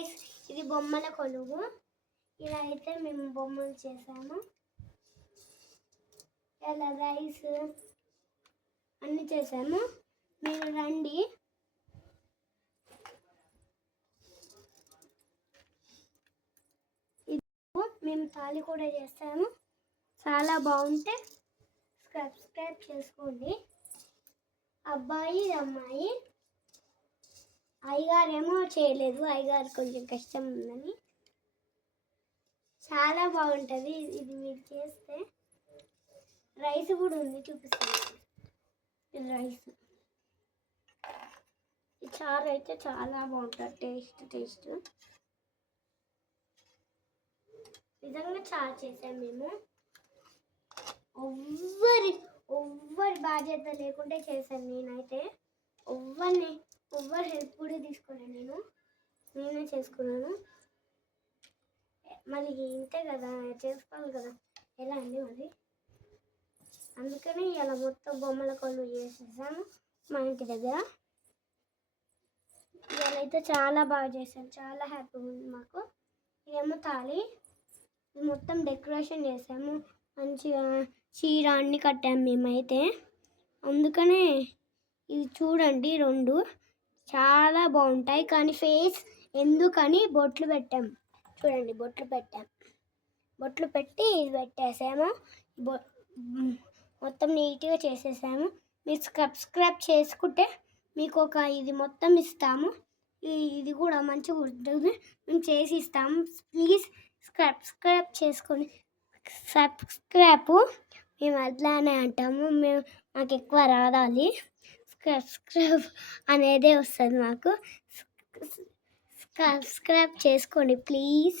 Guys, ఇది బొమ్మల కొలువు. ఇలా అయితే మేము బొమ్మలు చేసాము. ఇలా రైస్ అన్నీ చేసాము. మీరు రండి. మేము తాళి కూడా చేస్తాము. చాలా బాగుంటే సబ్స్క్రైబ్ చేసుకోండి. అబ్బాయి అమ్మాయి. అయ్యగారేమో చేయలేదు, అయ్యగారు కొంచెం కష్టం ఉందని. చాలా బాగుంటుంది ఇది మీరు చేస్తే. రైస్ కూడా ఉంది, చూపిస్తాను. ఇది రైస్. ఈ చారు అయితే చాలా బాగుంటుంది, టేస్ట్. నిజంగా చారు చేసాం మేము. ఎవ్వరి బాధ్యత లేకుంటే చేశాను నేనైతే. ఎవ్వరి హెల్ప్ కూడా తీసుకోలేదు, నేనే చేసుకున్నాను. మరి ఇంతే కదా, చేసుకోవాలి కదా. ఎలా అండి మరి? అందుకని ఇలా మొత్తం బొమ్మల కొలువు చేసేసాము మా ఇంటి దగ్గర. ఇవాళ అయితే చాలా బాగా చేశాను, చాలా హ్యాపీగా ఉంది మాకు. ఇదేమో తాళి. మొత్తం డెకరేషన్ చేసాము, మంచిగా చీర అన్ని కట్టాము మేమైతే. అందుకనే ఇవి చూడండి, 2 చాలా బాగుంటాయి. కానీ ఫేస్ ఎందుకని బొట్లు పెట్టాం. చూడండి, బొట్లు పెట్టి ఇది పెట్టేసాము. మొత్తం నీట్గా చేసేసాము. మీరు సబ్స్క్రైబ్ చేసుకుంటే మీకు ఇది మొత్తం ఇస్తాము. ఇది కూడా మంచిగా ఉంటుంది, మేము చేసి ఇస్తాము. ప్లీజ్ సబ్స్క్రైబ్ చేసుకోండి. సబ్స్క్రైబ్ మేము అట్లానే అంటాము, మాకు ఎక్కువ రాదాలి. సబ్స్క్రైబ్ అనేదే వస్తుంది మాకు. సబ్స్క్రైబ్ చేసుకోండి ప్లీజ్.